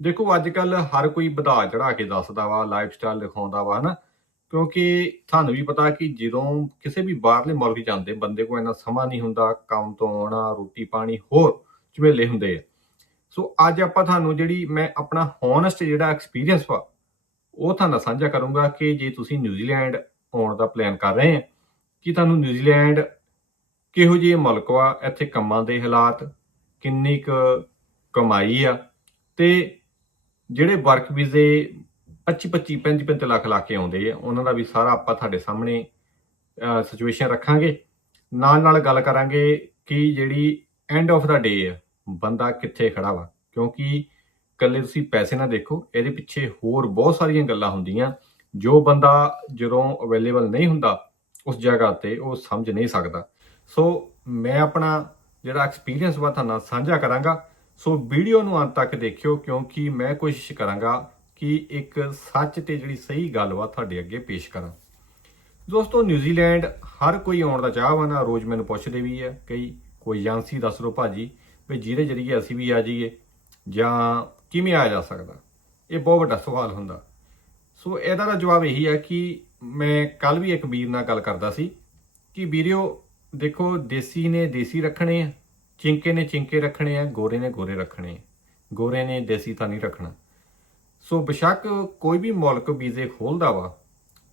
ਦੇਖੋ ਅੱਜ ਕੱਲ ਹਰ ਕੋਈ ਵਧਾ ਚੜਾ ਕੇ ਦੱਸਦਾ ਵਾ, ਲਾਈਫ ਸਟਾਈਲ ਦਿਖਾਉਂਦਾ ਵਾ, ਹਨਾ। ਕਿਉਂਕਿ ਤੁਹਾਨੂੰ ਵੀ ਪਤਾ ਕਿ ਜਦੋਂ ਕਿਸੇ ਵੀ ਬਾਹਰਲੇ ਮੁਲਕ ਜਾਂਦੇ ਬੰਦੇ ਕੋਲ ਇੰਨਾ ਸਮਾਂ ਨਹੀਂ ਹੁੰਦਾ, ਕੰਮ ਤੋਂ ਆਉਣਾ, ਰੋਟੀ ਪਾਣੀ ਹੋਰ ਝਮੇਲੇ ਹੁੰਦੇ ਆ। ਸੋ ਅੱਜ ਆਪਾਂ ਤੁਹਾਨੂੰ ਜਿਹੜੀ ਮੈਂ ਆਪਣਾ ਹੋਨੈਸਟ ਜਿਹੜਾ ਐਕਸਪੀਰੀਅੰਸ ਵਾ ਉਹ ਤੁਹਾਡੇ ਨਾਲ ਸਾਂਝਾ ਕਰੂੰਗਾ ਕਿ ਜੇ ਤੁਸੀਂ ਨਿਊਜ਼ੀਲੈਂਡ ਆਉਣ ਦਾ ਪਲਾਨ ਕਰ ਰਹੇ ਆ, ਕਿ ਤੁਹਾਨੂੰ ਨਿਊਜ਼ੀਲੈਂਡ ਕਿਹੋ ਜਿਹੇ ਮੁਲਕ ਵਾ, ਇੱਥੇ ਕੰਮਾਂ ਦੇ ਹਾਲਾਤ, ਕਿੰਨੀ ਕੁ ਕਮਾਈ ਆ, ਤੇ ਜਿਹੜੇ ਵਰਕ ਵੀਜ਼ੇ 25-25 35-35 ਲੱਖ ਲਾ ਕੇ ਆਉਂਦੇ ਆ ਉਹਨਾਂ ਦਾ ਵੀ ਸਾਰਾ ਆਪਾਂ ਤੁਹਾਡੇ ਸਾਹਮਣੇ ਸਿਚੁਏਸ਼ਨ ਰੱਖਾਂਗੇ। ਨਾਲ ਨਾਲ ਗੱਲ ਕਰਾਂਗੇ ਕਿ ਜਿਹੜੀ ਐਂਡ ਆਫ ਦਾ ਡੇ ਆ ਬੰਦਾ ਕਿੱਥੇ ਖੜਾ ਵਾ, ਕਿਉਂਕਿ ਇਕੱਲੇ ਤੁਸੀਂ ਪੈਸੇ ਨਾ ਦੇਖੋ, ਇਹਦੇ ਪਿੱਛੇ ਹੋਰ ਬਹੁਤ ਸਾਰੀਆਂ ਗੱਲਾਂ ਹੁੰਦੀਆਂ ਜੋ ਬੰਦਾ ਜਦੋਂ ਅਵੇਲੇਬਲ ਨਹੀਂ ਹੁੰਦਾ ਉਸ ਜਗ੍ਹਾ ਤੇ ਉਹ ਸਮਝ ਨਹੀਂ ਸਕਦਾ। ਸੋ ਮੈਂ ਆਪਣਾ ਜਿਹੜਾ ਐਕਸਪੀਰੀਅੰਸ ਵਾ ਤੁਹਾਡੇ ਨਾਲ ਸਾਂਝਾ ਕਰਾਂਗਾ। ਸੋ ਵੀਡੀਓ ਨੂੰ ਅੰਤ ਤੱਕ ਦੇਖਿਓ ਕਿਉਂਕਿ ਮੈਂ ਕੋਸ਼ਿਸ਼ ਕਰਾਂਗਾ ਕਿ ਇੱਕ ਸੱਚ ਤੇ ਜਿਹੜੀ ਸਹੀ ਗੱਲ ਵਾ ਤੁਹਾਡੇ ਅੱਗੇ ਪੇਸ਼ ਕਰਾਂ। ਦੋਸਤੋ, ਨਿਊਜ਼ੀਲੈਂਡ ਹਰ ਕੋਈ ਆਉਣ ਦਾ ਚਾਹਵਾਨ ਆ। ਰੋਜ਼ ਮੈਨੂੰ ਪੁੱਛਦੇ ਵੀ ਆ ਕਈ, ਕੋਈ ਏਜੰਸੀ ਦੱਸ ਦਿਓ ਭਾਜੀ ਵੀ ਜਿਹਦੇ ਜਰੀਏ ਅਸੀਂ ਵੀ ਆ ਜਾਈਏ ਜਾਂ ਕਿਵੇਂ ਆਇਆ ਜਾ ਸਕਦਾ। ਇਹ ਬਹੁਤ ਵੱਡਾ ਸਵਾਲ ਹੁੰਦਾ। ਸੋ ਇਹਦਾ ਦਾ ਜਵਾਬ ਇਹੀ ਹੈ ਕਿ ਮੈਂ ਕੱਲ ਵੀ ਇੱਕ ਵੀਰ ਨਾਲ ਗੱਲ ਕਰਦਾ ਸੀ ਕਿ ਵੀਰਿਓ ਦੇਖੋ, ਦੇਸੀ ਨੇ ਦੇਸੀ ਰੱਖਣੇ ਆ, ਚਿੰਕੇ ਨੇ ਚਿੰਕੇ ਰੱਖਣੇ ਆ, ਗੋਰੇ ਨੇ ਗੋਰੇ ਰੱਖਣੇ ਆ, ਗੋਰੇ ਨੇ ਦੇਸੀ ਤਾਂ ਨਹੀਂ ਰੱਖਣਾ। ਸੋ ਬੇਸ਼ੱਕ ਕੋਈ ਵੀ ਮੁਲਕ ਵੀਜ਼ੇ ਖੋਲਦਾ ਵਾ,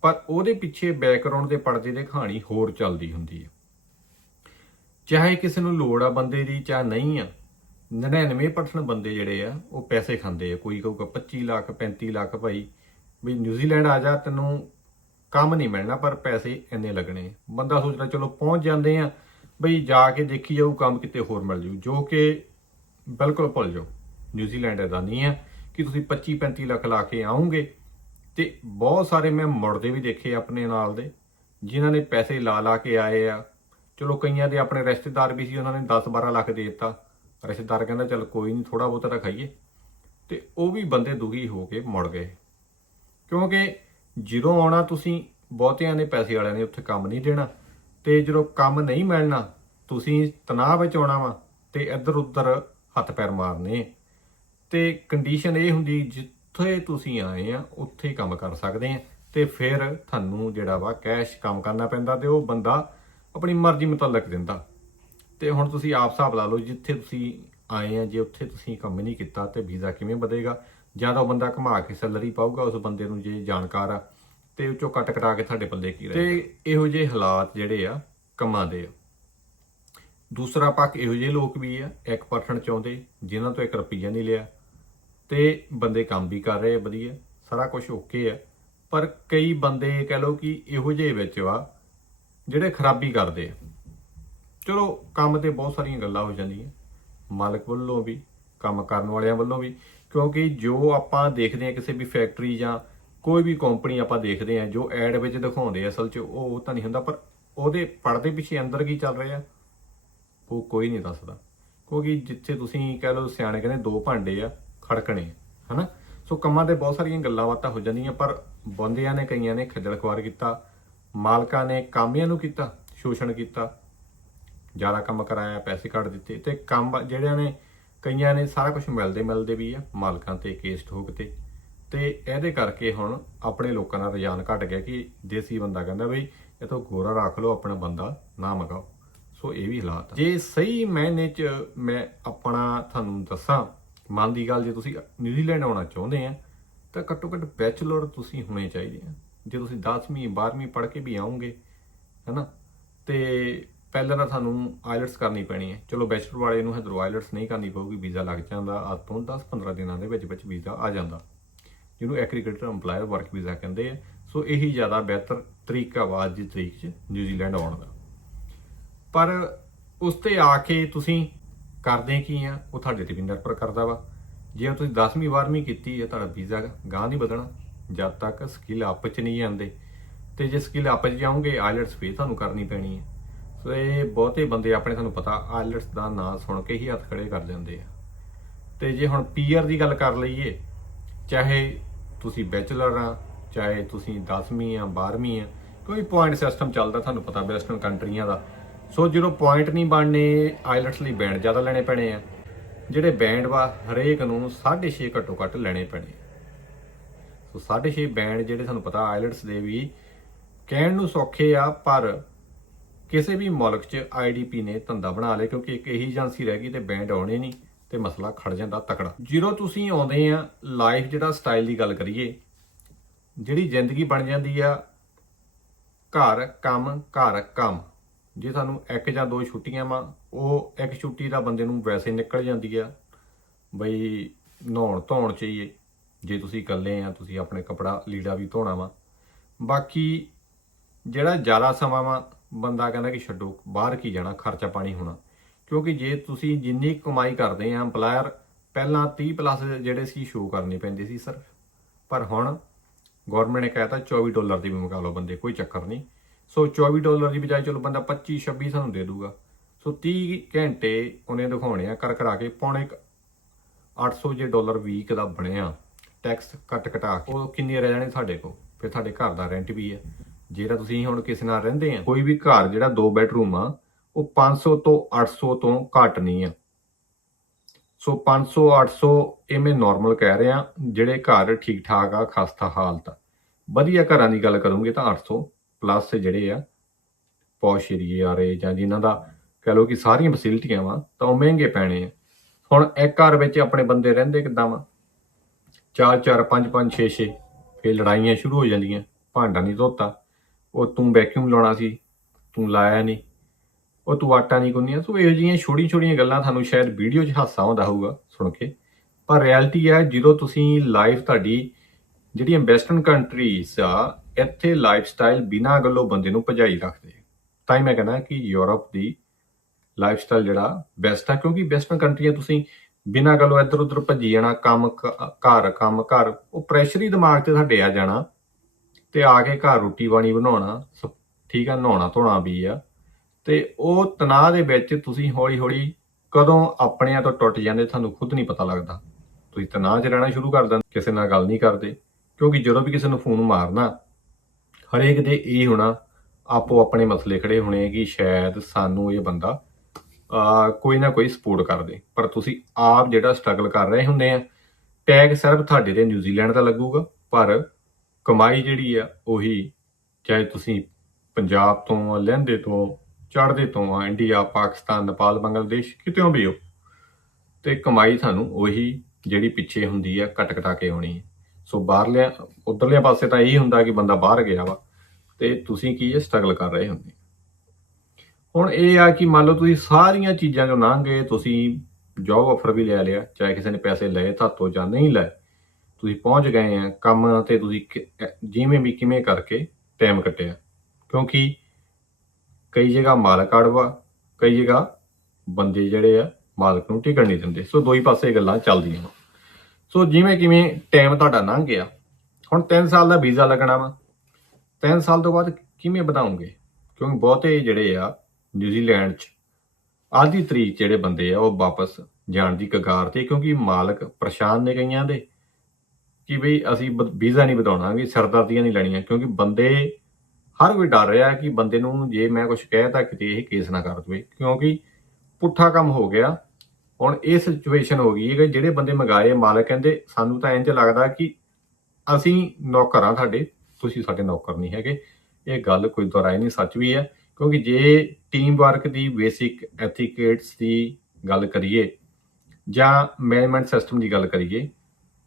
ਪਰ ਉਹਦੇ ਪਿੱਛੇ ਬੈਕਗਰਾਉਂਡ ਦੇ ਪਰਦੇ ਦੇ ਕਹਾਣੀ ਹੋਰ ਚੱਲਦੀ ਹੁੰਦੀ ਹੈ। ਚਾਹੇ ਕਿਸੇ ਨੂੰ ਲੋੜ ਆ ਬੰਦੇ ਦੀ, ਚਾਹੇ ਨਹੀਂ ਆ। 99% ਬੰਦੇ ਜਿਹੜੇ ਆ ਉਹ ਪੈਸੇ ਖਾਂਦੇ ਆ। ਕੋਈ ਕਹੂਗਾ 25 ਲੱਖ 35 ਲੱਖ ਭਾਈ ਵੀ ਨਿਊਜ਼ੀਲੈਂਡ ਆ ਜਾ, ਤੈਨੂੰ ਕੰਮ ਨਹੀਂ ਮਿਲਣਾ ਪਰ ਪੈਸੇ ਇੰਨੇ ਲੱਗਣੇ। ਬੰਦਾ ਸੋਚਦਾ ਚਲੋ ਪਹੁੰਚ ਜਾਂਦੇ ਆ ਬਈ, ਜਾ ਕੇ ਦੇਖੀ ਜਾਊ ਕੰਮ ਕਿਤੇ ਹੋਰ ਮਿਲ ਜੂ, ਜੋ ਕਿ ਬਿਲਕੁਲ ਭੁੱਲ ਜਾਓ। ਨਿਊਜ਼ੀਲੈਂਡ ਇੱਦਾਂ ਨਹੀਂ ਹੈ ਕਿ ਤੁਸੀਂ 25-35 ਲੱਖ ਲਾ ਕੇ ਆਉਂਗੇ। ਤੇ ਬਹੁਤ ਸਾਰੇ ਮੈਂ ਮੁੜਦੇ ਵੀ ਦੇਖੇ ਆਪਣੇ ਨਾਲ ਦੇ, ਜਿਨ੍ਹਾਂ ਨੇ ਪੈਸੇ ਲਾ ਲਾ ਕੇ ਆਏ ਆ। ਚਲੋ ਕਈਆਂ ਦੇ ਆਪਣੇ ਰਿਸ਼ਤੇਦਾਰ ਵੀ ਸੀ, ਉਹਨਾਂ ਨੇ 10-12 ਲੱਖ ਦੇ ਦਿੱਤਾ। ਰਿਸ਼ਤੇਦਾਰ ਕਹਿੰਦਾ ਚੱਲ ਕੋਈ ਨਹੀਂ, ਥੋੜਾ ਬਹੁਤਾ ਤਾਂ ਖਾਈਏ, ਤੇ ਉਹ ਵੀ ਬੰਦੇ ਦੁਖੀ ਹੋ ਕੇ ਮੁੜ ਗਏ। ਕਿਉਂਕਿ ਜਦੋਂ ਆਉਣਾ ਤੁਸੀਂ, ਬਹੁਤਿਆਂ ਨੇ ਪੈਸੇ ਵਾਲਿਆਂ ਨੇ ਉੱਥੇ ਕੰਮ ਨਹੀਂ ਦੇਣਾ, ਤੇ ਜਦੋਂ ਕੰਮ ਨਹੀਂ ਮਿਲਣਾ ਤੁਸੀਂ ਤਣਾਅ ਵਿੱਚ ਆਉਣਾ ਵਾ ਤੇ ਇੱਧਰ ਉੱਧਰ ਹੱਥ ਪੈਰ ਮਾਰਨੇ। ਤੇ ਕੰਡੀਸ਼ਨ ਇਹ ਹੁੰਦੀ ਜਿੱਥੇ ਤੁਸੀਂ ਆਏ ਆ ਉੱਥੇ ਹੀ ਕੰਮ ਕਰ ਸਕਦੇ ਆ, ਤੇ ਫਿਰ ਤੁਹਾਨੂੰ ਜਿਹੜਾ ਵਾ ਕੈਸ਼ ਕੰਮ ਕਰਨਾ ਪੈਂਦਾ ਤੇ ਉਹ ਬੰਦਾ ਆਪਣੀ ਮਰਜ਼ੀ ਮੁਤਾਲਕ ਦਿੰਦਾ। ਤੇ ਹੁਣ ਤੁਸੀਂ ਆਪ ਹਿਸਾਬ ਲਾ ਲਓ, ਜਿੱਥੇ ਤੁਸੀਂ ਆਏ ਆ ਜੇ ਉੱਥੇ ਤੁਸੀਂ ਕੰਮ ਨਹੀਂ ਕੀਤਾ ਤੇ ਵੀਜ਼ਾ ਕਿਵੇਂ ਵਧੇਗਾ। ਜਾਂ ਤਾਂ ਉਹ ਬੰਦਾ ਘੁਮਾ ਕੇ ਸੈਲਰੀ ਪਾਊਗਾ ਉਸ ਬੰਦੇ ਨੂੰ ਜੇ ਜਾਣਕਾਰ ਆ, ਤੇ ਉਹ ਚੋਂ ਕੱਟ ਕਟਾ ਕੇ ਤੁਹਾਡੇ ਪੱਲੇ ਕੀ ਰਹੇ। ਤੇ ਇਹੋ ਜਿਹੇ ਹਾਲਾਤ ਜਿਹੜੇ ਆ ਕੰਮਾਂ ਦੇ ਆ। ਦੂਸਰਾ ਪੱਖ ਇਹੋ ਜਿਹੇ ਲੋਕ ਵੀ ਆ 1% ਚਾਹੁੰਦੇ ਜਿਨ੍ਹਾਂ ਤੋਂ 1 ਰੁਪਈਆ ਨਹੀਂ ਲਿਆ, ਤੇ ਬੰਦੇ ਕੰਮ ਵੀ ਕਰ ਰਹੇ ਆ ਵਧੀਆ, ਸਾਰਾ ਕੁਝ ਓਕੇ ਆ। ਪਰ ਕਈ ਬੰਦੇ ਕਹਿ ਲਓ ਕਿ ਇਹੋ ਜਿਹੇ ਵਿੱਚ ਵਾ ਜਿਹੜੇ ਖਰਾਬੀ ਕਰਦੇ ਆ। ਚਲੋ ਕੰਮ ਤੇ ਬਹੁਤ ਸਾਰੀਆਂ ਗੱਲਾਂ ਹੋ ਜਾਂਦੀਆਂ, ਮਾਲਕ ਵੱਲੋਂ ਵੀ, ਕੰਮ ਕਰਨ ਵਾਲਿਆਂ ਵੱਲੋਂ ਵੀ। ਕਿਉਂਕਿ ਜੋ ਆਪਾਂ ਦੇਖਦੇ ਹਾਂ ਕਿਸੇ ਵੀ ਫੈਕਟਰੀ ਜਾਂ ਕੋਈ ਵੀ ਕੰਪਨੀ ਆਪਾਂ ਦੇਖਦੇ ਹਾਂ, ਜੋ ਐਡ ਵਿੱਚ ਦਿਖਾਉਂਦੇ ਅਸਲ 'ਚ ਉਹ ਤਾਂ ਨਹੀਂ ਹੁੰਦਾ, ਪਰ ਉਹਦੇ ਪਰਦੇ ਪਿੱਛੇ ਅੰਦਰ ਕੀ ਚੱਲ ਰਿਹਾ ਉਹ ਕੋਈ ਨਹੀਂ ਦੱਸਦਾ। ਕਿਉਂਕਿ ਜਿੱਥੇ ਤੁਸੀਂ ਕਹਿ ਲਓ, ਸਿਆਣੇ ਕਹਿੰਦੇ 2 ਭਾਂਡੇ ਆ ਖੜਕਣੇ, ਹਨਾ। ਸੋ ਕੰਮਾਂ ਤੇ ਬਹੁਤ ਸਾਰੀਆਂ ਗੱਲਾਂ ਬਾਤਾਂ ਹੋ ਜਾਂਦੀਆਂ, ਪਰ ਬੰਦਿਆਂ ਨੇ ਕਈਆਂ ਨੇ ਖੱਜਲ ਖੁਆਰ ਕੀਤਾ, ਮਾਲਕਾਂ ਨੇ ਕਾਮਿਆਂ ਨੂੰ ਕੀਤਾ, ਸ਼ੋਸ਼ਣ ਕੀਤਾ, ਜ਼ਿਆਦਾ ਕੰਮ ਕਰਾਇਆ, ਪੈਸੇ ਕੱਢ ਦਿੱਤੇ। ਤੇ ਕੰਮ ਜਿਹੜਿਆਂ ਨੇ, ਕਈਆਂ ਨੇ ਸਾਰਾ ਕੁਝ ਮਿਲਦੇ ਵੀ ਆ ਮਾਲਕਾਂ ਤੇ ਕੇਸ ਠੋਕਤੇ। ਤੇ ਇਹਦੇ ਕਰਕੇ ਹੁਣ ਆਪਣੇ ਲੋਕਾਂ ਦਾ ਰੁਝਾਨ ਘਟ ਗਿਆ ਕਿ ਦੇਸੀ ਬੰਦਾ ਕਹਿੰਦਾ ਬਈ ਇਹ ਤੋਂ ਗੋਰਾ ਰੱਖ ਲਓ, ਆਪਣਾ ਬੰਦਾ ਨਾ ਮੰਗਾਓ। ਸੋ ਇਹ ਵੀ ਹਾਲਾਤ ਆ। ਜੇ ਸਹੀ ਮਾਇਨੇ 'ਚ ਮੈਂ ਆਪਣਾ ਤੁਹਾਨੂੰ ਦੱਸਾਂ ਮਨ ਦੀ ਗੱਲ, ਜੇ ਤੁਸੀਂ ਨਿਊਜ਼ੀਲੈਂਡ ਆਉਣਾ ਚਾਹੁੰਦੇ ਆ ਤਾਂ ਘੱਟੋ ਘੱਟ ਬੈਚਲਰ ਤੁਸੀਂ ਹੋਣੇ ਚਾਹੀਦੇ ਆ। ਜੇ ਤੁਸੀਂ 10ਵੀਂ 12ਵੀਂ ਪੜ੍ਹ ਕੇ ਵੀ ਆਉਂਗੇ, ਹੈ ਨਾ, ਤੇ ਪਹਿਲਾਂ ਤਾਂ ਤੁਹਾਨੂੰ ਆਈਲਟਸ ਕਰਨੀ ਪੈਣੀ ਹੈ। ਚਲੋ ਬੈਚਲਰ ਵਾਲੇ ਨੂੰ ਇੱਧਰੋਂ ਆਈਲਟਸ ਨਹੀਂ ਕਰਨੀ ਪਊਗੀ, ਵੀਜ਼ਾ ਲੱਗ ਜਾਂਦਾ। ਅੱਜ ਤੋਂ 10-15 ਦਿਨਾਂ ਦੇ ਵਿੱਚ ਵੀਜ਼ਾ ਆ ਜਾਂਦਾ, ਜਿਹਨੂੰ ਐਗਰੀਕਲਚਰ ਇੰਪਲਾਇਰ ਵਰਕ ਵੀਜ਼ਾ ਕਹਿੰਦੇ ਆ। ਸੋ ਇਹੀ ਜ਼ਿਆਦਾ ਬਿਹਤਰ ਤਰੀਕਾ ਵਾ ਅੱਜ ਦੀ ਤਰੀਕ 'ਚ ਨਿਊਜ਼ੀਲੈਂਡ ਆਉਣ ਦਾ। ਪਰ ਉਸ 'ਤੇ ਆ ਕੇ ਤੁਸੀਂ ਕਰਦੇ ਕੀ ਆ ਉਹ ਤੁਹਾਡੇ 'ਤੇ ਵੀ ਨਿਰਭਰ ਕਰਦਾ ਵਾ। ਜੇ ਤੁਸੀਂ 10ਵੀਂ 12ਵੀਂ ਕੀਤੀ ਹੈ, ਤੁਹਾਡਾ ਵੀਜ਼ਾ ਗਾਂਹ ਨਹੀਂ ਵਧਣਾ ਜਦ ਤੱਕ ਸਕਿੱਲ ਅਪ 'ਚ ਨਹੀਂ ਜਾਂਦੇ। ਤੇ ਜੇ ਸਕਿੱਲ ਅਪ 'ਚ ਜਾਓਗੇ ਆਈਲਟਸ ਫੇਰ ਤੁਹਾਨੂੰ ਕਰਨੀ ਪੈਣੀ ਹੈ। ਸੋ ਇਹ ਬਹੁਤੇ ਬੰਦੇ ਆਪਣੇ, ਤੁਹਾਨੂੰ ਪਤਾ, ਆਈਲਟਸ ਦਾ ਨਾਂ ਸੁਣ ਕੇ ਹੀ ਹੱਥ ਖੜੇ ਕਰ ਜਾਂਦੇ ਆ। ਤੇ ਜੇ ਹੁਣ ਪੀਆਰ ਦੀ ਗੱਲ ਕਰ ਲਈਏ, ਚਾਹੇ ਤੁਸੀਂ ਬੈਚਲਰ ਆ, ਚਾਹੇ ਤੁਸੀਂ 10ਵੀਂ ਆ 12ਵੀਂ ਆ, ਕੋਈ ਪੁਆਇੰਟ ਸਿਸਟਮ ਚੱਲਦਾ ਤੁਹਾਨੂੰ ਪਤਾ ਵੈਸਟਰਨ ਕੰਟਰੀਆਂ ਦਾ। ਸੋ ਜਦੋਂ ਪੁਆਇੰਟ ਨਹੀਂ ਬਣਨੇ, ਆਈਲਟਸ ਲਈ ਬੈਂਡ ਜ਼ਿਆਦਾ ਲੈਣੇ ਪੈਣੇ ਆ। ਜਿਹੜੇ ਬੈਂਡ ਵਾ ਹਰੇਕ ਨੂੰ 6.5 ਘੱਟੋ ਘੱਟ ਲੈਣੇ ਪੈਣੇ। ਸੋ 6.5 ਬੈਂਡ ਜਿਹੜੇ ਤੁਹਾਨੂੰ ਪਤਾ ਆਈਲੈਟਸ ਦੇ ਵੀ ਕਹਿਣ ਨੂੰ ਸੌਖੇ ਆ, ਪਰ ਕਿਸੇ ਵੀ ਮੁਲਕ 'ਚ IDP ਨੇ ਧੰਦਾ ਬਣਾ ਲਿਆ, ਕਿਉਂਕਿ ਇੱਕ ਇਹੀ ਏਜੰਸੀ ਰਹਿ ਗਈ ਤੇ ਬੈਂਡ ਆਉਣੇ ਨਹੀਂ ਤੇ ਮਸਲਾ ਖੜ ਜਾਂਦਾ ਤਕੜਾ। ਜਦੋਂ ਤੁਸੀਂ ਆਉਂਦੇ ਆ ਲਾਈਫ ਜਿਹੜਾ ਸਟਾਈਲ ਦੀ ਗੱਲ ਕਰੀਏ, ਜਿਹੜੀ ਜ਼ਿੰਦਗੀ ਬਣ ਜਾਂਦੀ ਆ ਘਰ ਕੰਮ। ਜੇ ਤੁਹਾਨੂੰ 1 ਜਾਂ 2 ਛੁੱਟੀਆਂ ਵਾ, ਉਹ ਇੱਕ ਛੁੱਟੀ ਦਾ ਬੰਦੇ ਨੂੰ ਵੈਸੇ ਨਿਕਲ ਜਾਂਦੀ ਆ ਬਈ ਨਹਾਉਣ ਧੋਣ ਚਾਹੀਏ। ਜੇ ਤੁਸੀਂ ਇਕੱਲੇ ਆ, ਤੁਸੀਂ ਆਪਣੇ ਕੱਪੜਾ ਲੀੜਾ ਵੀ ਧੋਣਾ ਵਾ। ਬਾਕੀ ਜਿਹੜਾ ਜ਼ਿਆਦਾ ਸਮਾਂ ਵਾ ਬੰਦਾ ਕਹਿੰਦਾ ਕਿ ਛੱਡੋ, ਬਾਹਰ ਕੀ ਜਾਣਾ, ਖਰਚਾ ਪਾਣੀ ਹੋਣਾ। ਕਿਉਂਕਿ ਜੇ ਤੁਸੀਂ ਜਿੰਨੀ ਕਮਾਈ ਕਰਦੇ ਆ, ਐਮਪਲਾਇਰ ਪਹਿਲਾਂ 30+ ਜਿਹੜੇ ਸੀ ਸ਼ੋਅ ਕਰਨੇ ਪੈਂਦੇ ਸੀ ਸਿਰਫ, ਪਰ ਹੁਣ ਗੌਰਮੈਂਟ ਨੇ ਕਹਿਤਾ $24 ਦੀ ਵੀ ਮੰਗਾ ਲਓ ਬੰਦੇ, ਕੋਈ ਚੱਕਰ ਨਹੀਂ। ਸੋ $24 ਦੀ ਬਜਾਏ ਚਲੋ ਬੰਦਾ 25-26 ਸਾਨੂੰ ਦੇ ਦੂਗਾ। ਸੋ 30 ਘੰਟੇ ਉਹਨੇ ਦਿਖਾਉਣੇ ਆ ਕਰ ਕੇ ਪੌਣੇ $800 ਵੀਕ ਦਾ ਬਣਿਆ। ਟੈਕਸ ਕੱਟ ਕਟਾ ਕੇ ਉਹ ਕਿੰਨੇ ਰਹਿ ਜਾਣੇ ਸਾਡੇ ਕੋਲ। ਫਿਰ ਤੁਹਾਡੇ ਘਰ ਦਾ ਰੈਂਟ ਵੀ ਹੈ। ਜਿਹੜਾ ਤੁਸੀਂ ਹੁਣ ਕਿਸੇ ਨਾਲ ਰਹਿੰਦੇ ਆ, ਕੋਈ ਵੀ ਘਰ ਜਿਹੜਾ 2 ਬੈਡਰੂਮ ਆ, ਉਹ 500 ਤੋਂ 800 ਤੋਂ ਘੱਟ ਨਹੀਂ ਆ। ਸੋ 500-800 ਇਹ ਮੈਂ ਨੋਰਮਲ ਕਹਿ ਰਿਹਾ। ਜਿਹੜੇ ਘਰ ਠੀਕ ਠਾਕ ਆ, ਖਸਤਾ ਹਾਲਤ ਆ, ਵਧੀਆ ਘਰਾਂ ਦੀ ਗੱਲ ਕਰੂੰਗੇ ਤਾਂ 800+ ਜਿਹੜੇ ਆ ਪੌਸ਼ ਏਰੀਏ ਆ ਰਹੇ, ਜਾਂ ਜਿਨ੍ਹਾਂ ਦਾ ਕਹਿ ਲਓ ਕਿ ਸਾਰੀਆਂ ਫੈਸਿਲਿਟੀਆਂ ਵਾ, ਤਾਂ ਉਹ ਮਹਿੰਗੇ ਪੈਣੇ ਆ। ਹੁਣ ਇੱਕ ਘਰ ਵਿੱਚ ਆਪਣੇ ਬੰਦੇ ਰਹਿੰਦੇ ਕਿੱਦਾਂ ਵਾ? 4-4, 5-5, 6-6। ਫਿਰ ਲੜਾਈਆਂ ਸ਼ੁਰੂ ਹੋ ਜਾਂਦੀਆਂ। ਭਾਂਡਾ ਨਹੀਂ ਧੋਤਾ, ਉਹ ਤੂੰ ਵੈਕਿਊਮ ਲਾਉਣਾ ਸੀ, ਤੂੰ ਲਾਇਆ ਨਹੀਂ, ਉਹ ਤੂੰ ਆਟਾ ਨਹੀਂ ਗੁੰਨਿਆ। ਸੋ ਇਹੋ ਜਿਹੀਆਂ ਛੋਟੀਆਂ ਗੱਲਾਂ ਤੁਹਾਨੂੰ ਸ਼ਾਇਦ ਵੀਡੀਓ 'ਚ ਹਾਸਾ ਆਉਂਦਾ ਹੋਊਗਾ ਸੁਣ ਕੇ, ਪਰ ਰਿਐਲਿਟੀ ਹੈ ਜਦੋਂ ਤੁਸੀਂ ਲਾਈਫ ਤੁਹਾਡੀ ਜਿਹੜੀਆਂ ਵੈਸਟਰਨ ਕੰਟਰੀਜ਼ ਆ, ਇੱਥੇ ਲਾਈਫ ਸਟਾਈਲ ਬਿਨਾਂ ਗੱਲੋਂ ਬੰਦੇ ਨੂੰ ਭਜਾਈ ਰੱਖਦੇ। ਤਾਂ ਹੀ ਮੈਂ ਕਹਿੰਦਾ ਕਿ ਯੂਰਪ ਦੀ ਲਾਈਫ ਸਟਾਈਲ ਜਿਹੜਾ ਬੈਸਟ ਆ, ਕਿਉਂਕਿ ਵੈਸਟਰਨ ਕੰਟਰੀਆਂ ਤੁਸੀਂ ਬਿਨਾਂ ਗੱਲੋਂ ਇੱਧਰ ਉੱਧਰ ਭੱਜੀ ਜਾਣਾ, ਕੰਮ ਘਰ, ਉਹ ਪ੍ਰੈਸ਼ਰ ਹੀ ਦਿਮਾਗ 'ਤੇ ਤੁਹਾਡੇ ਆ ਜਾਣਾ, ਤੇ ਆ ਕੇ ਘਰ ਰੋਟੀ ਪਾਣੀ ਬਣਾਉਣਾ, ਠੀਕ ਆ, ਨਹਾਉਣਾ ਧੋਣਾ ਵੀ ਆ, ਤੇ ਉਹ ਤਣਾਅ ਦੇ ਵਿੱਚ ਤੁਸੀਂ ਹੌਲੀ ਹੌਲੀ ਕਦੋਂ ਆਪਣਿਆਂ ਤੋਂ ਟੁੱਟ ਜਾਂਦੇ ਤੁਹਾਨੂੰ ਖੁਦ ਨਹੀਂ ਪਤਾ ਲੱਗਦਾ। ਤੁਸੀਂ ਤਣਾਅ 'ਚ ਰਹਿਣਾ ਸ਼ੁਰੂ ਕਰ ਦਿੰਦੇ, ਕਿਸੇ ਨਾਲ ਗੱਲ ਨਹੀਂ ਕਰਦੇ, ਕਿਉਂਕਿ ਜਦੋਂ ਵੀ ਕਿਸੇ ਨੂੰ ਫੋਨ ਮਾਰਨਾ, ਹਰੇਕ ਦੇ ਇਹ ਹੋਣਾ ਆਪੋ ਆਪਣੇ ਮਸਲੇ ਖੜੇ ਹੋਣੇ ਕਿ ਸ਼ਾਇਦ ਸਾਨੂੰ ਇਹ ਬੰਦਾ ਕੋਈ ਨਾ ਕੋਈ ਸਪੋਰਟ ਕਰਦੇ। ਪਰ ਤੁਸੀਂ ਆਪ ਜਿਹੜਾ ਸਟਰਗਲ ਕਰ ਰਹੇ ਹੁੰਦੇ ਆ, ਟੈਗ ਸਿਰਫ ਤੁਹਾਡੇ ਤੇ ਨਿਊਜ਼ੀਲੈਂਡ ਦਾ ਲੱਗੂਗਾ, ਪਰ ਕਮਾਈ ਜਿਹੜੀ ਆ ਉਹੀ, ਚਾਹੇ ਤੁਸੀਂ ਪੰਜਾਬ ਤੋਂ, ਲਹਿੰਦੇ ਤੋਂ, ਚੜ੍ਹਦੇ ਤੋਂ, ਇੰਡੀਆ, ਪਾਕਿਸਤਾਨ, ਨੇਪਾਲ, ਬੰਗਲਾਦੇਸ਼, ਕਿਤੇੋਂ ਵੀ ਹੋ, ਤੇ ਕਮਾਈ ਤੁਹਾਨੂੰ ਉਹੀ ਜਿਹੜੀ ਪਿੱਛੇ ਹੁੰਦੀ ਆ ਕੱਟ ਕਟਾ ਕੇ ਆਉਣੀ ਹੈ। ਸੋ ਬਾਹਰਲਿਆਂ ਉੱਧਰਲਿਆਂ ਪਾਸੇ ਤਾਂ ਇਹੀ ਹੁੰਦਾ ਕਿ ਬੰਦਾ ਬਾਹਰ ਗਿਆ ਵਾ ਤੇ ਤੁਸੀਂ ਕੀ ਹੈ ਸਟਰਗਲ ਕਰ ਰਹੇ ਹੁੰਦੇ। ਹੁਣ ਇਹ ਆ ਕਿ ਮੰਨ ਲਓ ਤੁਸੀਂ ਸਾਰੀਆਂ ਚੀਜ਼ਾਂ ਚੋਂ ਲੰਘ ਗਏ, ਤੁਸੀਂ ਜੌਬ ਆਫਰ ਵੀ ਲੈ ਲਿਆ, ਚਾਹੇ ਕਿਸੇ ਨੇ ਪੈਸੇ ਲਏ ਤੁਹਾਤੋਂ ਜਾਂ ਨਹੀਂ ਲਏ, ਤੁਸੀਂ ਪਹੁੰਚ ਗਏ ਆ ਕੰਮ ਤੇ, ਤੁਸੀਂ ਜਿਵੇਂ ਵੀ ਕਿਵੇਂ ਕਰਕੇ ਟਾਈਮ ਕੱਟਿਆ। ਕਿਉਂਕਿ ਕਈ ਜਗ੍ਹਾ ਮਾਲਕ ਅੜਵਾ, ਕਈ ਜਗ੍ਹਾ ਬੰਦੇ ਜਿਹੜੇ ਆ ਮਾਲਕ ਨੂੰ ਟਿਕਣ ਨਹੀਂ ਦਿੰਦੇ। ਸੋ ਦੋਈ ਪਾਸੇ ਗੱਲਾਂ ਚੱਲਦੀਆਂ। ਸੋ ਜਿਵੇਂ ਕਿਵੇਂ ਟਾਈਮ ਤੁਹਾਡਾ ਲੰਘ ਗਿਆ, ਹੁਣ 3 ਸਾਲ ਦਾ ਵੀਜ਼ਾ ਲੱਗਣਾ ਵਾ। 3 ਸਾਲ ਤੋਂ ਬਾਅਦ ਕਿਵੇਂ ਵਧਾਉਂਗੇ? ਕਿਉਂਕਿ ਬਹੁਤੇ ਜਿਹੜੇ ਆ ਨਿਊਜ਼ੀਲੈਂਡ 'ਚ ਆधी ਤਰੀਕ ਜਿਹੜੇ ਬੰਦੇ ਆ ਉਹ ਵਾਪਸ ਜਾਣ ਦੀ ਕਗਾਰ ਤੇ, ਕਿਉਂਕਿ ਮਾਲਕ ਪਰੇਸ਼ਾਨ ਨੇ ਕਈਆਂ ਦੇ ਕਿ ਬਈ ਅਸੀਂ ਵੀਜ਼ਾ ਨਹੀਂ ਵਧਾਉਣਾ, ਸਰਦਰਦੀਆਂ ਨਹੀਂ ਲੈਣੀਆਂ। ਕਿਉਂਕਿ ਬੰਦੇ ਹਰ ਕੋਈ ਡਰ ਰਿਹਾ ਕਿ ਬੰਦੇ ਨੂੰ ਜੇ ਮੈਂ ਕੁਝ ਕਹਿਤਾ ਕਿਤੇ ਇਹ ਕੇਸ ਨਾ ਕਰ ਦੇਵੇ, ਕਿਉਂਕਿ ਪੁੱਠਾ ਕੰਮ ਹੋ ਗਿਆ। ਹੁਣ ਇਹ ਸਿਚੁਏਸ਼ਨ ਹੋ ਗਈ ਹੈ ਕਿ ਜਿਹੜੇ ਬੰਦੇ ਮੰਗਾਏ, ਮਾਲਕ ਕਹਿੰਦੇ ਸਾਨੂੰ ਤਾਂ ਇੰਝ ਲੱਗਦਾ ਕਿ ਅਸੀਂ ਨੌਕਰ ਹਾਂ ਤੁਹਾਡੇ, ਤੁਸੀਂ ਸਾਡੇ ਨੌਕਰ ਨਹੀਂ ਹੈਗੇ। ਇਹ ਗੱਲ ਕੋਈ ਦੁਹਰਾਈ ਨਹੀਂ, ਸੱਚ ਵੀ ਹੈ। ਕਿਉਂਕਿ ਜੇ ਟੀਮ ਵਰਕ ਦੀ ਬੇਸਿਕ ਐਥੀਕੇਟਸ ਦੀ ਗੱਲ ਕਰੀਏ ਜਾਂ ਮੈਨੇਜਮੈਂਟ ਸਿਸਟਮ ਦੀ ਗੱਲ ਕਰੀਏ,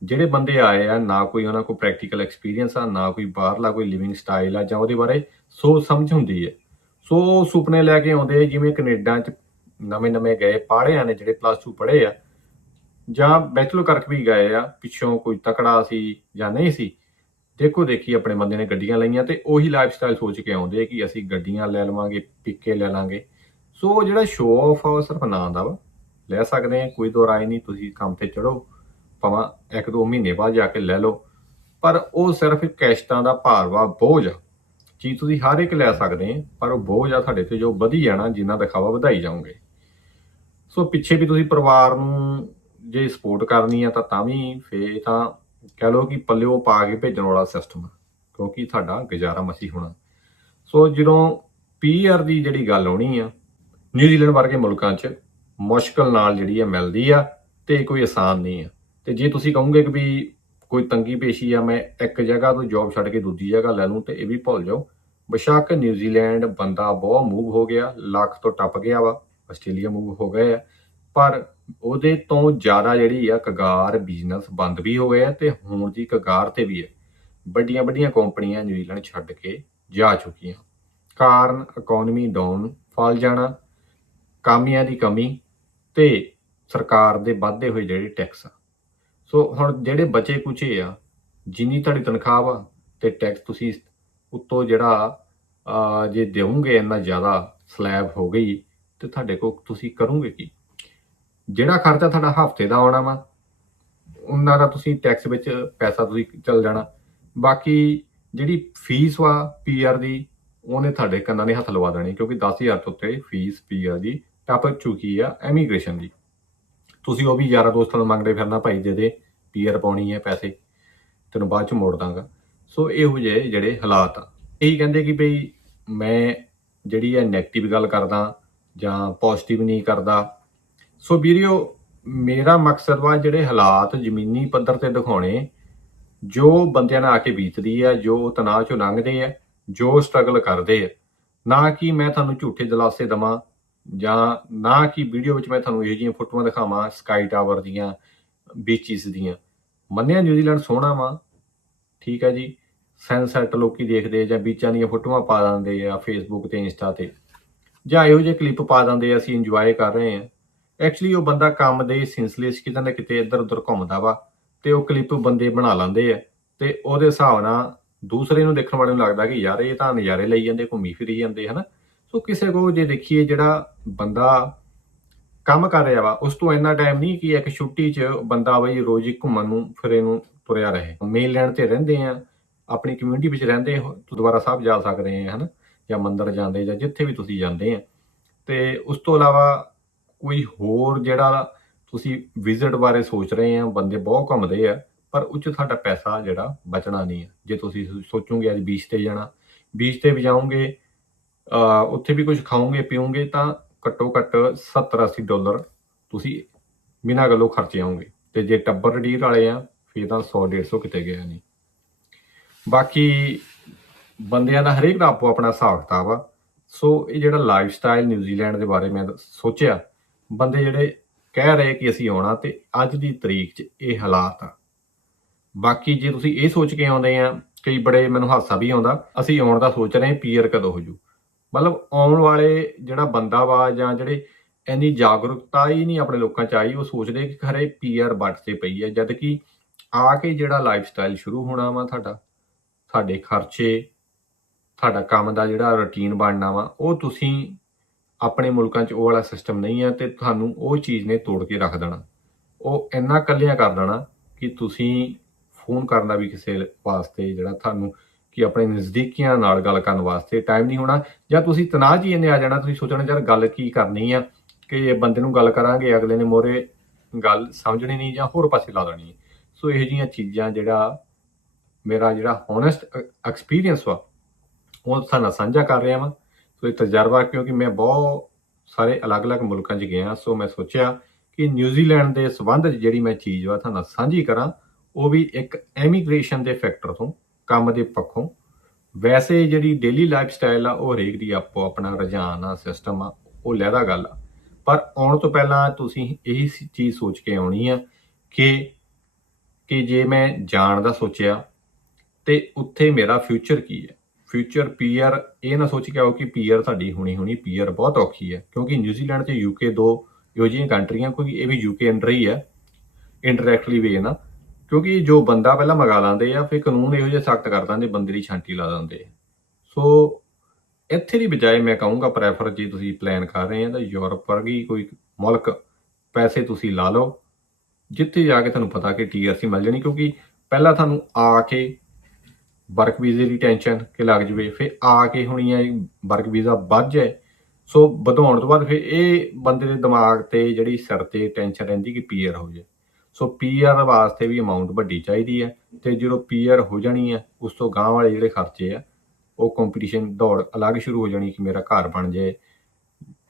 ਜਿਹੜੇ ਬੰਦੇ ਆਏ ਆ ਨਾ ਕੋਈ ਉਹਨਾਂ ਕੋਲ ਪ੍ਰੈਕਟੀਕਲ ਐਕਸਪੀਰੀਅੰਸ ਆ, ਨਾ ਕੋਈ ਬਾਹਰਲਾ ਕੋਈ ਲਿਵਿੰਗ ਸਟਾਈਲ ਆ ਜਾਂ ਉਹਦੇ ਬਾਰੇ ਸੋਚ ਸਮਝ ਹੁੰਦੀ ਹੈ। ਸੋ ਸੁਪਨੇ ਲੈ ਕੇ ਆਉਂਦੇ, ਜਿਵੇਂ ਕੈਨੇਡਾ 'ਚ ਨਵੇਂ ਗਏ ਪਾੜਿਆਂ ਨੇ ਜਿਹੜੇ +2 ਪੜ੍ਹੇ ਆ ਜਾਂ ਬੈਚਲਰ ਕਰਕੇ ਵੀ ਗਏ ਆ, ਪਿੱਛੋਂ ਕੋਈ ਤਕੜਾ ਸੀ ਜਾਂ ਨਹੀਂ ਸੀ, ਦੇਖੋ ਦੇਖੀ ਆਪਣੇ ਬੰਦੇ ਨੇ ਗੱਡੀਆਂ ਲਈਆਂ ਤੇ ਉਹੀ ਲਾਈਫ ਸਟਾਈਲ ਸੋਚ ਕੇ ਆਉਂਦੇ ਕਿ ਅਸੀਂ ਗੱਡੀਆਂ ਲੈ ਲਵਾਂਗੇ, ਪਿੱਕੇ ਲੈ ਲਾਂਗੇ। ਸੋ ਜਿਹੜਾ ਸ਼ੋਅ ਆਫ ਆ ਉਹ ਸਿਰਫ ਨਾਂ ਦਾ ਵਾ, ਲੈ ਸਕਦੇ ਆ, ਕੋਈ ਦੋ ਰਾਏ ਨਹੀਂ। ਤੁਸੀਂ ਕੰਮ ਤੇ ਚੜੋ, ਭਾਵੇਂ 1-2 ਮਹੀਨੇ ਬਾਅਦ ਜਾ ਕੇ ਲੈ ਲਓ, ਪਰ ਉਹ ਸਿਰਫ ਕੈਸ਼ਤਾਂ ਦਾ ਭਾਰ ਵਾ, ਬੋਝ ਆ। ਚੀਜ਼ ਤੁਸੀਂ ਹਰ ਇੱਕ ਲੈ ਸਕਦੇ ਆ, ਪਰ ਉਹ ਬੋਝ ਆ ਤੁਹਾਡੇ ਤੇ ਜੋ ਵਧੀ ਜਾਣਾ, ਜਿੰਨਾ ਦਿਖਾਵਾ ਵਧਾਈ ਜਾਓਗੇ। ਸੋ ਪਿੱਛੇ ਵੀ ਤੁਸੀਂ ਪਰਿਵਾਰ ਨੂੰ ਜੇ ਸਪੋਰਟ ਕਰਨੀ ਆ ਤਾਂ ਵੀ ਫੇਰ ਤਾਂ ਕਹਿ ਲਓ ਕਿ ਪੱਲਿਓਂ ਪਾ ਕੇ ਭੇਜਣ ਵਾਲਾ ਸਿਸਟਮ, ਕਿਉਂਕਿ ਤੁਹਾਡਾ ਗੁਜ਼ਾਰਾ ਮਸੀ ਹੋਣਾ। ਸੋ ਜਦੋਂ PR ਦੀ ਜਿਹੜੀ ਗੱਲ ਆਉਣੀ ਆ, ਨਿਊਜ਼ੀਲੈਂਡ ਵਰਗੇ ਮੁਲਕਾਂ 'ਚ ਮੁਸ਼ਕਲ ਨਾਲ ਜਿਹੜੀ ਆ ਮਿਲਦੀ ਆ, ਤੇ ਕੋਈ ਆਸਾਨ ਨਹੀਂ ਆ। ਤੇ ਜੇ ਤੁਸੀਂ ਕਹੋਗੇ ਕਿ ਵੀ ਕੋਈ ਤੰਗੀ ਪੇਸ਼ੀ ਆ, ਮੈਂ ਇੱਕ ਜਗ੍ਹਾ ਤੋਂ ਜੋਬ ਛੱਡ ਕੇ ਦੂਜੀ ਜਗ੍ਹਾ ਲੈ ਲੂੰ, ਤੇ ਇਹ ਵੀ ਭੁੱਲ ਜਾਓ। ਬੇਸ਼ੱਕ ਨਿਊਜ਼ੀਲੈਂਡ ਬੰਦਾ ਬਹੁਤ ਮੂਵ ਹੋ ਗਿਆ, ਲੱਖ ਤੋਂ ਟੱਪ ਗਿਆ ਵਾ, ਆਸਟ੍ਰੇਲੀਆ ਮੂਵ ਹੋ ਗਏ ਆ, ਪਰ ਉਹਦੇ ਤੋਂ ਜ਼ਿਆਦਾ ਜਿਹੜੀ ਆ ਕਗਾਰ ਬਿਜ਼ਨਸ ਬੰਦ ਵੀ ਹੋ ਗਏ ਆ ਤੇ ਹੁਣ ਦੀ ਕਗਾਰ ਤੇ ਵੀ ਹੈ। ਵੱਡੀਆਂ ਵੱਡੀਆਂ ਕੰਪਨੀਆਂ ਨਿਊਜ਼ੀਲੈਂਡ ਛੱਡ ਕੇ ਜਾ ਚੁੱਕੀਆਂ, ਕਾਰਨ ਇਕਨੋਮੀ ਡਾਊਨ ਫਾਲ ਜਾਣਾ, ਕਾਮਿਆਂ ਦੀ ਕਮੀ ਤੇ ਸਰਕਾਰ ਦੇ ਵੱਧਦੇ ਹੋਏ ਜਿਹੜੇ ਟੈਕਸ ਆ। ਸੋ ਹੁਣ ਜਿਹੜੇ ਬਚੇ ਕੁਚੇ ਆ, ਜਿੰਨੀ ਤੁਹਾਡੀ ਤਨਖਾਹ ਵਾ ਤੇ ਟੈਕਸ ਤੁਸੀਂ ਉੱਤੋਂ ਜਿਹੜਾ ਜੇ ਦੇਵੋਗੇ ਇੰਨਾ ਜ਼ਿਆਦਾ ਸਲੈਬ ਹੋ ਗਈ, ਤੇ ਤੁਹਾਡੇ ਕੋਲ ਤੁਸੀਂ ਕਰੋਗੇ ਕੀ? ਜਿਹੜਾ ਖਰਚਾ ਤੁਹਾਡਾ ਹਫਤੇ ਦਾ ਆਉਣਾ ਵਾ, ਉਹਨਾਂ ਦਾ ਤੁਸੀਂ ਟੈਕਸ ਵਿੱਚ ਪੈਸਾ ਤੁਸੀਂ ਚੱਲ ਜਾਣਾ। ਬਾਕੀ ਜਿਹੜੀ ਫੀਸ ਵਾ ਪੀਆਰ ਦੀ, ਉਹਨੇ ਤੁਹਾਡੇ ਕੰਨਾਂ ਨੇ ਹੱਥ ਲਵਾ ਦੇਣੇ, ਕਿਉਂਕਿ 10,000 ਤੋਂ ਉੱਤੇ ਫੀਸ ਪੀਆਰ ਦੀ ਟੱਪ ਚੁੱਕੀ ਆ ਇਮੀਗ੍ਰੇਸ਼ਨ ਦੀ। ਤੁਸੀਂ ਉਹ ਵੀ ਯਾਰਾਂ ਦੋਸਤਾਂ ਨੂੰ ਮੰਗਦੇ ਫਿਰਨਾ, ਭਾਈ ਦੇ ਦੇ ਪੀਆਰ ਪਾਉਣੀ ਹੈ, ਪੈਸੇ ਤੈਨੂੰ ਬਾਅਦ ਚ ਮੋੜ ਦਾਂਗਾ। ਸੋ ਇਹੋ ਜਿਹੇ ਜਿਹੜੇ ਹਾਲਾਤ ਆ, ਇਹੀ ਕਹਿੰਦੇ ਕਿ ਬਈ ਮੈਂ ਜਿਹੜੀ ਹੈ ਨੈਗੇਟਿਵ ਗੱਲ ਕਰਦਾ ਜਾਂ ਪੋਜ਼ਿਟਿਵ ਨਹੀਂ ਕਰਦਾ। ਸੋ ਵੀਰਿਓ, ਮੇਰਾ ਮਕਸਦ ਵਾ ਜਿਹੜੇ ਹਾਲਾਤ ਜ਼ਮੀਨੀ ਪੱਧਰ ਤੇ ਦਿਖਾਉਣੇ, ਜੋ ਬੰਦਿਆਂ ਨਾਲ ਆ ਕੇ ਬੀਤਦੀ ਆ, ਜੋ ਤਣਾਅ ਚੋਂ ਲੰਘਦੇ ਆ, ਜੋ ਸਟਰਗਲ ਕਰਦੇ ਆ। ਨਾ ਕਿ ਮੈਂ ਤੁਹਾਨੂੰ ਝੂਠੇ ਦਿਲਾਸੇ ਦੇਵਾਂ, ਜਾਂ ਨਾ ਕਿ ਵੀਡੀਓ ਵਿੱਚ ਮੈਂ ਤੁਹਾਨੂੰ ਇਹੋ ਜਿਹੀਆਂ ਫੋਟੋਆਂ ਦਿਖਾਵਾਂ ਸਕਾਈ ਟਾਵਰ ਦੀਆਂ, ਬੀਚਿਸ ਦੀਆਂ। ਮੰਨਿਆ ਨਿਊਜ਼ੀਲੈਂਡ ਸੋਹਣਾ ਵਾ, ਠੀਕ ਹੈ ਜੀ, ਸਨਸੈਟ ਲੋਕੀ ਦੇਖਦੇ, ਜਾਂ ਬੀਚਾਂ ਦੀਆਂ ਫੋਟੋਆਂ ਪਾ ਦਿੰਦੇ ਆ ਫੇਸਬੁੱਕ ਤੇ ਇੰਸਟਾ ਤੇ, ਜਾਂ ਇਹੋ ਜਿਹੇ ਕਲਿੱਪ ਪਾ ਦਿੰਦੇ ਆ, ਅਸੀਂ ਇੰਜੋਏ ਕਰ ਰਹੇ ਹਾਂ। ਐਕਚੁਅਲੀ ਉਹ ਬੰਦਾ ਕੰਮ ਦੇ ਸਿਲਸਿਲੇ 'ਚ ਕਿਤੇ ਨਾ ਕਿਤੇ ਇੱਧਰ ਉੱਧਰ ਘੁੰਮਦਾ ਵਾ, ਤੇ ਉਹ ਕਲਿੱਪ ਬੰਦੇ ਬਣਾ ਲੈਂਦੇ ਆ, ਤੇ ਉਹਦੇ ਹਿਸਾਬ ਨਾਲ ਦੂਸਰੇ ਨੂੰ ਦੇਖਣ ਵਾਲੇ ਨੂੰ ਲੱਗਦਾ ਕਿ ਯਾਰ ਇਹ ਤਾਂ ਨਜ਼ਾਰੇ ਲਈ ਜਾਂਦੇ, ਘੁੰਮੀ ਫਿਰੀ ਜਾਂਦੇ, ਹਨਾ। ਸੋ ਕਿਸੇ ਕੋਲ ਜੇ ਦੇਖੀਏ ਜਿਹੜਾ ਬੰਦਾ ਕੰਮ ਕਰ ਰਿਹਾ ਵਾ, ਉਸ ਤੋਂ ਇੰਨਾ ਟਾਈਮ ਨਹੀਂ ਕਿ ਇੱਕ ਛੁੱਟੀ 'ਚ ਬੰਦਾ ਬਈ ਰੋਜ਼ ਹੀ ਘੁੰਮਣ ਨੂੰ ਫਿਰੇ ਨੂੰ ਤੁਰਿਆ ਰਹੇ। ਮੇਨਲੈਂਡ ਤੇ ਰਹਿੰਦੇ ਆ, ਆਪਣੀ ਕਮਿਊਨਿਟੀ ਵਿੱਚ ਰਹਿੰਦੇ, ਗੁਰਦੁਆਰਾ ਸਾਹਿਬ ਜਾ ਸਕਦੇ ਆ, ਹਨਾ, ਜਾਂ ਮੰਦਿਰ ਜਾਂਦੇ, ਜਾਂ ਜਿੱਥੇ ਵੀ ਤੁਸੀਂ ਜਾਂਦੇ ਆ। ਤੇ ਉਸ ਤੋਂ ਇਲਾਵਾ ਕੋਈ ਹੋਰ ਜਿਹੜਾ ਤੁਸੀਂ ਵਿਜ਼ਿਟ ਬਾਰੇ ਸੋਚ ਰਹੇ ਆ, ਬੰਦੇ ਬਹੁਤ ਘੁੰਮਦੇ ਆ, ਪਰ ਉਹ 'ਚ ਤੁਹਾਡਾ ਪੈਸਾ ਜਿਹੜਾ ਬਚਣਾ ਨਹੀਂ ਹੈ। ਜੇ ਤੁਸੀਂ ਸੋਚੋਗੇ ਅੱਜ ਬੀਚ ਤੇ ਜਾਣਾ, ਬੀਚ ਤੇ ਵੀ ਜਾਓਗੇ, ਉੱਥੇ ਵੀ ਕੁਝ ਖਾਓਗੇ ਪੀਓਗੇ, ਤਾਂ ਘੱਟੋ ਘੱਟ $70-80 ਤੁਸੀਂ ਬਿਨਾਂ ਗੱਲੋਂ ਖਰਚੇ ਆਓਗੇ। ਤੇ ਜੇ ਟੱਬਰ ਡੀਰ ਵਾਲੇ ਆ, ਫਿਰ ਤਾਂ 100-150 ਕਿਤੇ ਗਿਆ ਨਹੀਂ। ਬਾਕੀ ਬੰਦਿਆਂ ਦਾ ਹਰੇਕ ਦਾ ਆਪੋ ਆਪਣਾ ਹਿਸਾਬ ਕਿਤਾਬ ਆ। ਸੋ ਇਹ ਜਿਹੜਾ ਲਾਈਫ ਸਟਾਈਲ ਨਿਊਜ਼ੀਲੈਂਡ ਦੇ ਬਾਰੇ ਮੈਂ ਸੋਚਿਆ, ਬੰਦੇ ਜਿਹੜੇ ਕਹਿ ਰਹੇ ਕਿ ਅਸੀਂ ਆਉਣਾ, ਤੇ ਅੱਜ ਦੀ ਤਰੀਕ 'ਚ ਇਹ ਹਾਲਾਤ ਆ। ਬਾਕੀ ਜੇ ਤੁਸੀਂ ਇਹ ਸੋਚ ਕੇ ਆਉਂਦੇ ਆ, ਕਈ ਬੜੇ ਮੈਨੂੰ ਹਾਸਾ ਵੀ ਆਉਂਦਾ, ਅਸੀਂ ਆਉਣ ਦਾ ਸੋਚ ਰਹੇ ਪੀਆਰ ਕਦੋਂ ਹੋ ਜੂ। ਮਤਲਬ ਆਉਣ ਵਾਲੇ ਜਿਹੜਾ ਬੰਦਾ ਵਾ, ਜਾਂ ਜਿਹੜੇ ਇੰਨੀ ਜਾਗਰੂਕਤਾ ਹੀ ਨਹੀਂ ਆਪਣੇ ਲੋਕਾਂ 'ਚ ਆਈ, ਉਹ ਸੋਚਦੇ ਕਿ ਖਰੇ ਪੀਆਰ ਵੱਟ ਤੇ ਪਈ ਹੈ, ਜਦ ਕਿ ਆ ਕੇ ਜਿਹੜਾ ਲਾਈਫ ਸਟਾਈਲ ਸ਼ੁਰੂ ਹੋਣਾ ਵਾ ਤੁਹਾਡਾ, ਤੁਹਾਡੇ ਖਰਚੇ, ਤੁਹਾਡਾ ਕੰਮ ਦਾ ਜਿਹੜਾ ਰੂਟੀਨ ਬਣਨਾ ਵਾ, ਉਹ ਤੁਸੀਂ ਆਪਣੇ ਮੁਲਕਾਂ 'ਚ ਉਹ ਵਾਲਾ ਸਿਸਟਮ ਨਹੀਂ ਹੈ, ਤੇ ਤੁਹਾਨੂੰ ਉਹ ਚੀਜ਼ ਨੇ ਤੋੜ ਕੇ ਰੱਖ ਦੇਣਾ। ਉਹ ਇੰਨਾ ਇਕੱਲਿਆਂ ਕਰ ਦੇਣਾ ਕਿ ਤੁਸੀਂ ਫੋਨ ਕਰਨਾ ਵੀ ਕਿਸੇ ਵਾਸਤੇ, ਜਿਹੜਾ ਤੁਹਾਨੂੰ ਕਿ ਆਪਣੇ ਨਜ਼ਦੀਕੀਆਂ ਨਾਲ ਗੱਲ ਕਰਨ ਵਾਸਤੇ ਟਾਈਮ ਨਹੀਂ ਹੋਣਾ, ਜਾਂ ਤੁਸੀਂ ਤਣਾਅ 'ਚ ਹੀ ਇੰਨੇ ਆ ਜਾਣਾ, ਤੁਸੀਂ ਸੋਚਣਾ ਯਾਰ ਗੱਲ ਕੀ ਕਰਨੀ ਆ, ਕਿ ਇਹ ਬੰਦੇ ਨੂੰ ਗੱਲ ਕਰਾਂਗੇ, ਅਗਲੇ ਨੇ ਮੋਰੇ ਗੱਲ ਸਮਝਣੀ ਨਹੀਂ, ਜਾਂ ਹੋਰ ਪਾਸੇ ਲਾ ਦੇਣੀ। ਸੋ ਇਹੋ ਜਿਹੀਆਂ ਚੀਜ਼ਾਂ, ਜਿਹੜਾ ਮੇਰਾ ਜਿਹੜਾ ਹੋਨੈਸਟ ਐਕਸਪੀਰੀਅੰਸ ਵਾ, ਉਹ ਤੁਹਾਡੇ ਨਾਲ ਸਾਂਝਾ ਕਰ ਰਿਹਾ ਵਾਂ। ਸੋ ਇਹ ਤਜਰਬਾ, ਕਿਉਂਕਿ ਮੈਂ ਬਹੁਤ ਸਾਰੇ ਅਲੱਗ-ਅਲੱਗ ਮੁਲਕਾਂ 'ਚ ਗਿਆ, ਸੋ ਮੈਂ ਸੋਚਿਆ ਕਿ ਨਿਊਜ਼ੀਲੈਂਡ ਦੇ ਸੰਬੰਧ 'ਚ ਜਿਹੜੀ ਮੈਂ ਚੀਜ਼ ਵਾ ਤੁਹਾਡੇ ਨਾਲ ਸਾਂਝੀ ਕਰਾਂ, ਉਹ ਵੀ ਇੱਕ ਇਮੀਗ੍ਰੇਸ਼ਨ ਦੇ ਫੈਕਟਰ ਤੋਂ, ਕੰਮ ਦੇ ਪੱਖੋਂ। ਵੈਸੇ ਜਿਹੜੀ ਡੇਲੀ ਲਾਈਫ ਸਟਾਈਲ ਆ, ਉਹ ਹਰੇਕ ਦੀ ਆਪੋ ਆਪਣਾ ਰੁਝਾਨ ਆ, ਸਿਸਟਮ ਆ, ਉਹ ਲਹਿਦਾ ਗੱਲ ਆ। ਪਰ ਆਉਣ ਤੋਂ ਪਹਿਲਾਂ ਤੁਸੀਂ ਇਹੀ ਚੀਜ਼ ਸੋਚ ਕੇ ਆਉਣੀ ਆ ਕਿ ਜੇ ਮੈਂ ਜਾਣ ਦਾ ਸੋਚਿਆ, ਤੇ ਉੱਥੇ ਮੇਰਾ ਫਿਊਚਰ ਕੀ ਹੈ। ਫਿਊਚਰ ਪੀਆਰ ਇਹ ਨਾ ਸੋਚ ਕੇ ਆਓ ਕਿ ਪੀਆਰ ਤੁਹਾਡੀ ਹੋਣੀ, ਪੀਆਰ ਬਹੁਤ ਔਖੀ ਹੈ, ਕਿਉਂਕਿ ਨਿਊਜ਼ੀਲੈਂਡ ਤੇ ਯੂਕੇ ਦੋ ਇਹੋ ਜਿਹੀਆਂ ਕੰਟਰੀਆਂ, ਕਿਉਂਕਿ ਇਹ ਵੀ ਯੂਕੇ ਅੰਡਰ ਹੀ ਹੈ ਇੰਡਾਇਰੈਕਟਲੀ ਵੇ ਨਾ, ਕਿਉਂਕਿ ਜੋ ਬੰਦਾ ਪਹਿਲਾਂ ਮੰਗਾ ਲਾਂਦੇ ਆ, ਫਿਰ ਕਾਨੂੰਨ ਇਹੋ ਜਿਹੇ ਸਖਤ ਕਰ ਦਿੰਦੇ, ਬੰਦੇ ਦੀ ਛਾਂਟੀ ਲਾ ਦਿੰਦੇ। ਸੋ ਇੱਥੇ ਦੀ ਬਜਾਏ ਮੈਂ ਕਹੂੰਗਾ ਪ੍ਰੈਫਰ, ਜੇ ਤੁਸੀਂ ਪਲਾਨ ਕਰ ਰਹੇ ਆ ਤਾਂ ਯੂਰਪ ਵਰਗੀ ਕੋਈ ਮੁਲਕ ਪੈਸੇ ਤੁਸੀਂ ਲਾ ਲਓ, ਜਿੱਥੇ ਜਾ ਕੇ ਤੁਹਾਨੂੰ ਪਤਾ ਕਿ TRC ਮਿਲ ਜਾਣੀ, ਕਿਉਂਕਿ ਪਹਿਲਾਂ ਤੁਹਾਨੂੰ ਆ ਕੇ ਵਰਕ ਵੀਜ਼ੇ ਦੀ ਟੈਨਸ਼ਨ ਕਿ ਲੱਗ ਜਾਵੇ, ਫਿਰ ਆ ਕੇ ਹੋਣੀ ਹੈ ਵਰਕ ਵੀਜ਼ਾ ਵੱਧ ਜਾਏ, ਸੋ ਵਧਾਉਣ ਤੋਂ ਬਾਅਦ ਫਿਰ ਇਹ ਬੰਦੇ ਦੇ ਦਿਮਾਗ ਤੇ ਜਿਹੜੀ ਸਿਰ ਤੇ ਟੈਨਸ਼ਨ ਰਹਿੰਦੀ ਕਿ ਪੀਆਰ ਹੋ ਜਾਏ। ਸੋ ਪੀਆਰ ਵਾਸਤੇ ਵੀ ਅਮਾਊਂਟ ਵੱਡੀ ਚਾਹੀਦੀ ਹੈ, ਤੇ ਜਦੋਂ ਪੀਆਰ ਹੋ ਜਾਣੀ ਹੈ, ਉਸ ਤੋਂ ਗਾਂਹ ਵਾਲੇ ਜਿਹੜੇ ਖਰਚੇ ਆ, ਉਹ ਕੰਪੀਟੀਸ਼ਨ ਦੌੜ ਅਲੱਗ ਸ਼ੁਰੂ ਹੋ ਜਾਣੀ ਕਿ ਮੇਰਾ ਘਰ ਬਣ ਜਾਏ,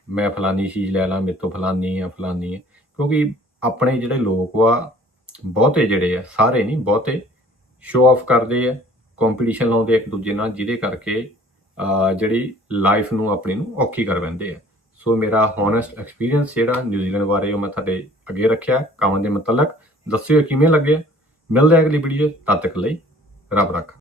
ਮੈਂ ਫਲਾਨੀ ਚੀਜ਼ ਲੈ ਲਾਂ, ਮੇਰੇ ਤੋਂ ਫਲਾਨੀ ਆ, ਕਿਉਂਕਿ ਆਪਣੇ ਜਿਹੜੇ ਲੋਕ ਵਾ ਬਹੁਤੇ ਜਿਹੜੇ ਆ, ਸਾਰੇ ਨਹੀਂ ਬਹੁਤੇ, ਸ਼ੋ ਆਫ ਕਰਦੇ ਆ, ਕੰਪੀਟੀਸ਼ਨ ਲਾਉਂਦੇ ਇੱਕ ਦੂਜੇ ਨਾਲ, ਜਿਹਦੇ ਕਰਕੇ ਜਿਹੜੀ ਲਾਈਫ ਨੂੰ ਆਪਣੀ ਨੂੰ ਔਖੀ ਕਰ ਬੈਂਦੇ ਆ। ਸੋ ਮੇਰਾ ਹੋਨੈਸਟ ਐਕਸਪੀਰੀਅੰਸ ਜਿਹੜਾ ਨਿਊਜ਼ੀਲੈਂਡ ਬਾਰੇ ਉਹ ਮੈਂ ਤੁਹਾਡੇ ਅੱਗੇ ਰੱਖਿਆ ਕੰਮ ਦੇ ਮੁਤਲਕ। ਦੱਸਿਓ ਕਿਵੇਂ ਲੱਗਿਆ। ਮਿਲਦੇ ਆ ਅਗਲੀ ਵੀਡੀਓ, ਤਦ ਤੱਕ ਲਈ ਰੱਬ ਰੱਖਾ।